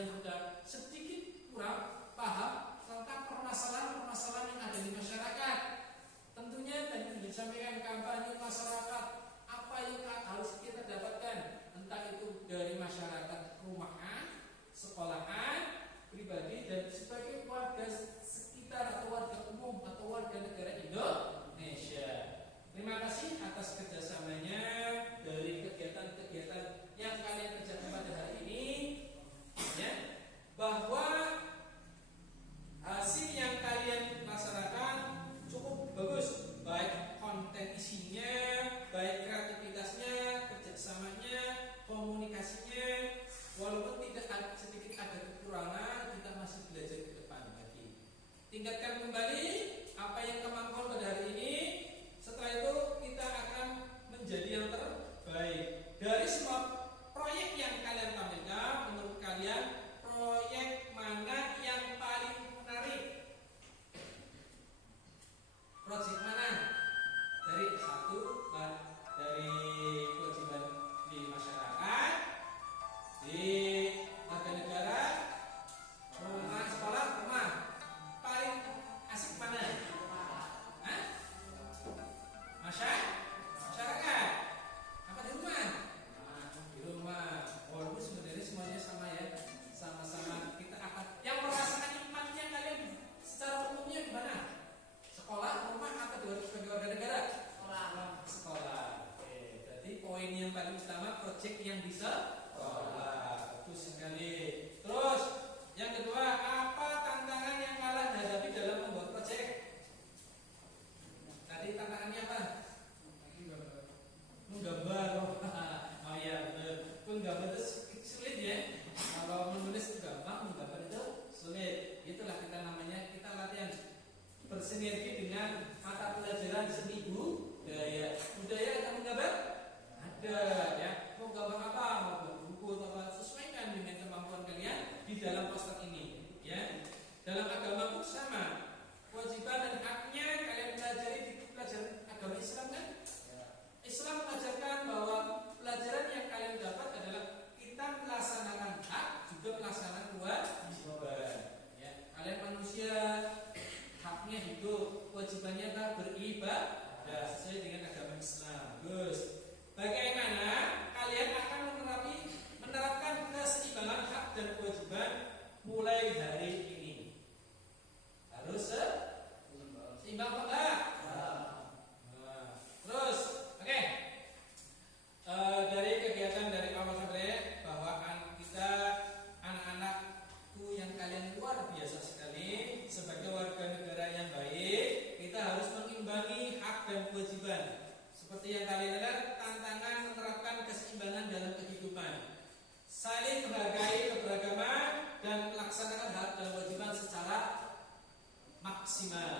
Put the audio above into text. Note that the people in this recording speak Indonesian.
yang sudah sedikit kurang paham tentang permasalahan-permasalahan yang ada di masyarakat. Tentunya tadi sudah disampaikan kampanye masyarakat, apa yang harus kita dapatkan, entah itu dari masyarakat rumahan, sekolahan, pribadi, dan sebagai warga sekitar atau warga umum atau warga negara Indonesia. Terima kasih atas kerjasamanya dari kegiatan-kegiatan yang kalian kerjakan pada hari ini, ya, bahwa hasil yang kalian laksanakan cukup bagus, baik konten isinya, baik kreativitasnya, kerjasamanya, komunikasinya. Walaupun sedikit ada kekurangan, kita masih belajar ke depan lagi. Tingkatkan kembali apa yang kemampuan pada hari ini. Setelah itu kita akan menjadi yang terbaik. Dari semua proyek yang kalian tampilkan, menurut kalian proyek mana yang paling menarik? Proyek mana? Dari satu, dari kewajiban di masyarakat, di warga negara, rumah, sekolah, rumah. Paling asik mana? Hah? Masyarakat. Apa di rumah? Di rumah. Walaupun sebenarnya semuanya sama ya, sama-sama kita akan yang merasakan nikmatnya kalian secara umumnya gimana? Sekolah, rumah, atau sebagai warga negara? Sekolah. Oke, berarti poin yang paling utama proyek yang bisa sekolah. Bagus sekali. Terus yang kedua, apa tantangan yang kalian hadapi dalam membuat proyek? Tadi tantangannya apa? Menggambar. Oh iya betul. Menggambar itu sulit ya. Kalau menulis itu gampang, menggambar itu sulit. Itulah kita namanya, kita latihan bersinergi dengan mata pelajaran seni budaya. Budaya ada menggambar? Ada ya. Mau gambar apa? Mau gambar buku atau apa? Sesuaikan dengan kemampuan kalian di dalam poster ini. Ya. Dalam agama pun sama. Kewajiban dan haknya kalian pelajari di pelajaran agama Islam kan? Islam mengajarkan bahwa pelajaran yang kalian dapat adalah kita melaksanakan hak juga melaksanakan kewajiban. Ya, kalian manusia, haknya hidup, kewajibannya kan beribadah sesuai dengan agama Islam. Terus, bagaimana kalian akan menerapkan keseimbangan hak dan kewajiban mulai hari ini? Harus seimbang apa enggak? Terus, oke. Dari kegiatan dari Pak Mas bahwa kita anak-anakku yang kalian luar biasa sekali sebagai warga negara yang baik, kita harus mengimbangi hak dan kewajiban. Seperti yang kalian lihat, tantangan menerapkan keseimbangan dalam kehidupan, saling menghargai keberagaman dan melaksanakan hak dan kewajiban secara maksimal.